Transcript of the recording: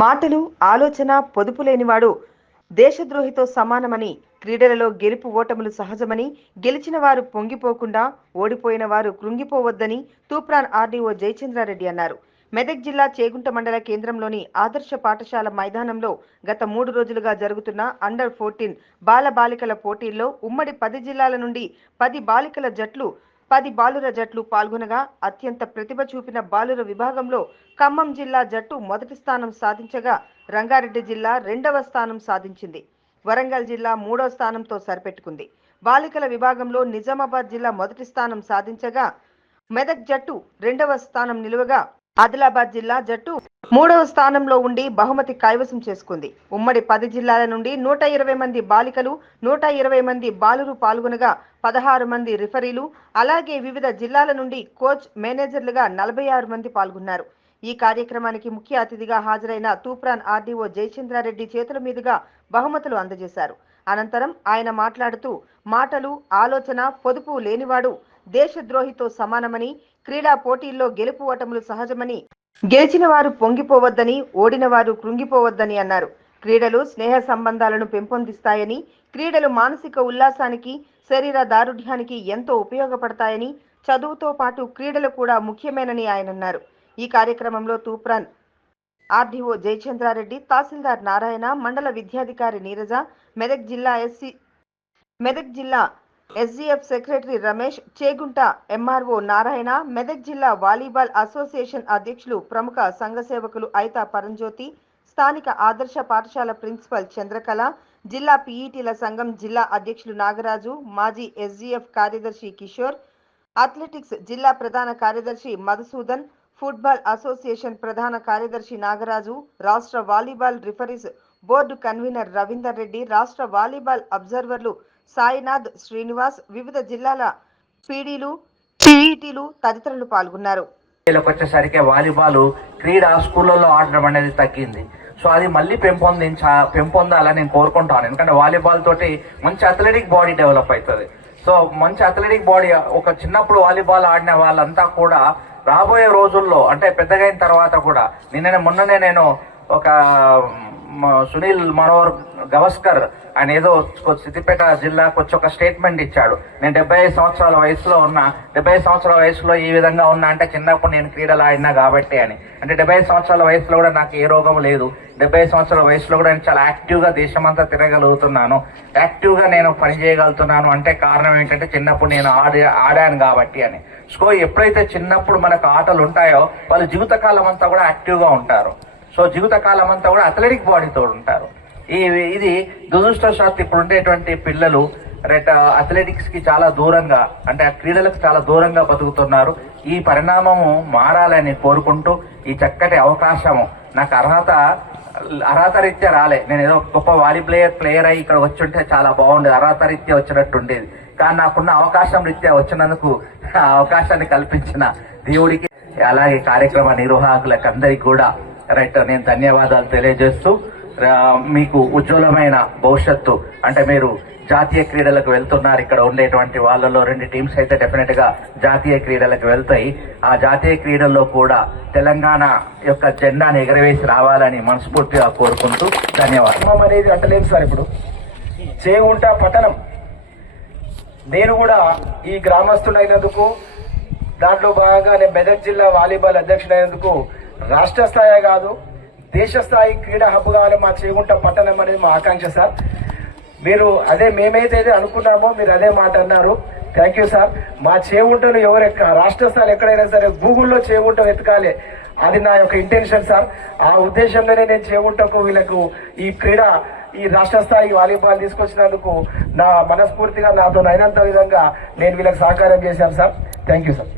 మాటలు ఆలోచన పొదుపు లేనివాడు దేశద్రోహితో సమానమని, క్రీడలలో గెలుపు ఓటములు సహజమని, గెలిచిన వారు పొంగిపోకుండా ఓడిపోయిన వారు కృంగిపోవద్దని తూప్రాన్ ఆర్డీఓ జయచంద్రారెడ్డి అన్నారు. మెదక్ జిల్లా చేగుంట మండల కేంద్రంలోని ఆదర్శ పాఠశాల మైదానంలో గత 3 రోజులుగా జరుగుతున్న అండర్ 14 బాలబాలికల పోటీల్లో ఉమ్మడి 10 జిల్లాల నుండి 10 బాలికల జట్లు 10 బాలుర జట్లు పాల్గొనగా అత్యంత ప్రతిభ చూపిన బాలుర విభాగంలో ఖమ్మం జిల్లా జట్టు మొదటి స్థానం సాధించగా రంగారెడ్డి జిల్లా 2వ స్థానం సాధించింది. వరంగల్ జిల్లా 3వ స్థానంతో సరిపెట్టుకుంది. బాలికల విభాగంలో నిజామాబాద్ జిల్లా మొదటి స్థానం సాధించగా మెదక్ జట్టు 2వ స్థానం నిలువగా ఆదిలాబాద్ జిల్లా జట్టు 3వ స్థానంలో ఉండి బహుమతి కైవసం చేసుకుంది. ఉమ్మడి 10 జిల్లాల నుండి 120 మంది బాలికలు, 120 మంది బాలురు పాల్గొనగా 16 మంది రిఫరీలు, అలాగే వివిధ జిల్లాల నుండి కోచ్, మేనేజర్లుగా 46 మంది పాల్గొన్నారు. ఈ కార్యక్రమానికి ముఖ్య అతిథిగా హాజరైన తూప్రాన్ ఆర్డీఓ జయచంద్రారెడ్డి చేతుల మీదుగా బహుమతులు అందజేశారు. అనంతరం ఆయన మాట్లాడుతూ మాటలు ఆలోచన పొదుపు లేనివాడు దేశద్రోహితో సమానమని, క్రీడా పోటీల్లో గెలుపు ఓటములు సహజమని, గెలిచిన వారు పొంగిపోవద్దని, ఓడిన వారు కృంగిపోవద్దని అన్నారు. క్రీడలు స్నేహ సంబంధాలను పెంపొందిస్తాయని, క్రీడలు మానసిక ఉల్లాసానికి, శరీర దారుఢ్యానికి ఎంతో ఉపయోగపడతాయని, చదువుతో పాటు క్రీడలు కూడా ముఖ్యమేనని ఆయన అన్నారు. ఈ కార్యక్రమంలో తూప్రాన్ ఆర్డీఓ జయచంద్రారెడ్డి, తహసీల్దార్ నారాయణ, మండల విద్యాధికారి నీరజ, మెదక్ జిల్లా SGF secretary Ramesh, Chegunta MRO Narayana, Medak జిల్లా వాలీబాల్ అసోసియేషన్ అధ్యక్షులు, ప్రముఖ సంఘ సేవకులు ఐతా పరంజ్యోతి, స్థానిక ఆదర్శ పాఠశాల ప్రిన్సిపల్ చంద్రకళ, జిల్లా పీఈటీల సంఘం జిల్లా అధ్యక్షులు నాగరాజు, మాజీ ఎస్జీఎఫ్ కార్యదర్శి కిషోర్, అథ్లెటిక్స్ జిల్లా ప్రధాన కార్యదర్శి మధుసూదన్, ఫుట్బాల్ అసోసియేషన్ ప్రధాన కార్యదర్శి నాగరాజు, రాష్ట్ర volleyball referees board convener Ravinder Reddy, రాష్ట్ర వాలీబాల్ అబ్జర్వర్లు సాయినాథ్, శ్రీనివాస్, వివిధ జిల్లాల పీడీలు, పీఈటీలు తదితరులు పాల్గొన్నారు. వచ్చేసరికి వాలీబాల్ క్రీడ స్కూళ్ళల్లో ఆడడం అనేది తగ్గింది. సో అది మళ్ళీ పెంపొందాలని నేను కోరుకుంటాను. ఎందుకంటే వాలీబాల్ తోటి మంచి అథ్లెటిక్ బాడీ డెవలప్ అవుతుంది. సో మంచి అథ్లెటిక్ బాడీ ఒక చిన్నప్పుడు వాలీబాల్ ఆడిన వాళ్ళంతా కూడా రాబోయే రోజుల్లో అంటే పెద్దగా అయిన తర్వాత కూడా మొన్ననే నేను ఒక సునీల్ మనోహర్ గవస్కర్ ఆయన ఏదో సిద్దిపేట జిల్లాకు వచ్చి ఒక స్టేట్మెంట్ ఇచ్చాడు. నేను 75 సంవత్సరాల వయసులో ఉన్నా, 75 సంవత్సరాల వయసులో ఈ విధంగా ఉన్నా అంటే చిన్నప్పుడు నేను క్రీడలు ఆడినా కాబట్టి అని. అంటే 75 సంవత్సరాల వయసులో కూడా నాకు ఏ రోగం లేదు. 75 సంవత్సరాల వయసులో కూడా నేను చాలా యాక్టివ్గా దేశమంతా తిరగలుగుతున్నాను, యాక్టివ్గా నేను పనిచేయగలుగుతున్నాను. అంటే కారణం ఏంటంటే చిన్నప్పుడు నేను ఆడాను కాబట్టి అని. సో ఎప్పుడైతే చిన్నప్పుడు మనకు ఆటలు ఉంటాయో వాళ్ళు జీవితకాలం అంతా కూడా యాక్టివ్గా ఉంటారు. సో జీవితకాలం అంతా కూడా అథ్లెటిక్ బాడీతో ఉంటారు. ఇది దురదృష్టవశాత్తు ఇప్పుడు ఉండేటువంటి పిల్లలు అథ్లెటిక్స్ కి చాలా దూరంగా అంటే ఆ క్రీడలకు చాలా దూరంగా బతుకుతున్నారు. ఈ పరిణామము మారాలని కోరుకుంటూ ఈ చక్కటి అవకాశము నాకు అర్హత రీత్యా రాలే. నేను ఏదో గొప్ప ప్లేయర్ అయ్యి ఇక్కడ వచ్చుంటే చాలా బాగుండేది, అర్హత రీత్యా వచ్చినట్టు ఉండేది. కానీ నాకున్న అవకాశం రీత్యా వచ్చినందుకు ఆ అవకాశాన్ని కల్పించిన దేవుడికి అలాగే కార్యక్రమ నిర్వాహకులకు అందరికీ కూడా నేను ధన్యవాదాలు తెలియజేస్తూ మీకు ఉజ్వలమైన భవిష్యత్తు అంటే మీరు జాతీయ క్రీడలకు వెళ్తున్నారు. ఇక్కడ ఉండేటువంటి వాళ్ళలో 2 టీమ్స్ అయితే డెఫినెట్ గా జాతీయ క్రీడలకు వెళ్తాయి. ఆ జాతీయ క్రీడల్లో కూడా తెలంగాణ యొక్క జెండాను ఎగరవేసి రావాలని మనస్ఫూర్తిగా కోరుకుంటూ ధన్యవాదాలు. అనేది అంటలేదు సార్. ఇప్పుడు చేగుంట పట్టణం నేను కూడా ఈ గ్రామస్తుడైనందుకు, దాంట్లో భాగంగా నేను మెదక్ జిల్లా వాలీబాల్ అధ్యక్షుడైనందుకు రాష్ట్ర స్థాయి కాదు దేశ స్థాయి క్రీడా హబ్ కావాలి మా చేగుంట పట్టణం అనేది మా ఆకాంక్ష సార్. మీరు అదే మేమైతే అనుకున్నామో మీరు అదే మాట అన్నారు. Thank you sir. మా చేగుంటను రాష్ట్ర స్థాయిలో ఎక్కడైనా సరే గూగుల్లో చేగుంట వెతకాలి, అది నా యొక్క ఇంటెన్షన్ సార్. ఆ ఉద్దేశంలోనే నేను చేగుంటకు వీళ్ళకు ఈ రాష్ట్ర స్థాయి వాలీబాల్ తీసుకొచ్చినందుకు నా మనస్ఫూర్తిగా నాతో అయినంత విధంగా నేను వీళ్ళకి సహకారం చేశాను సార్. Thank you sir.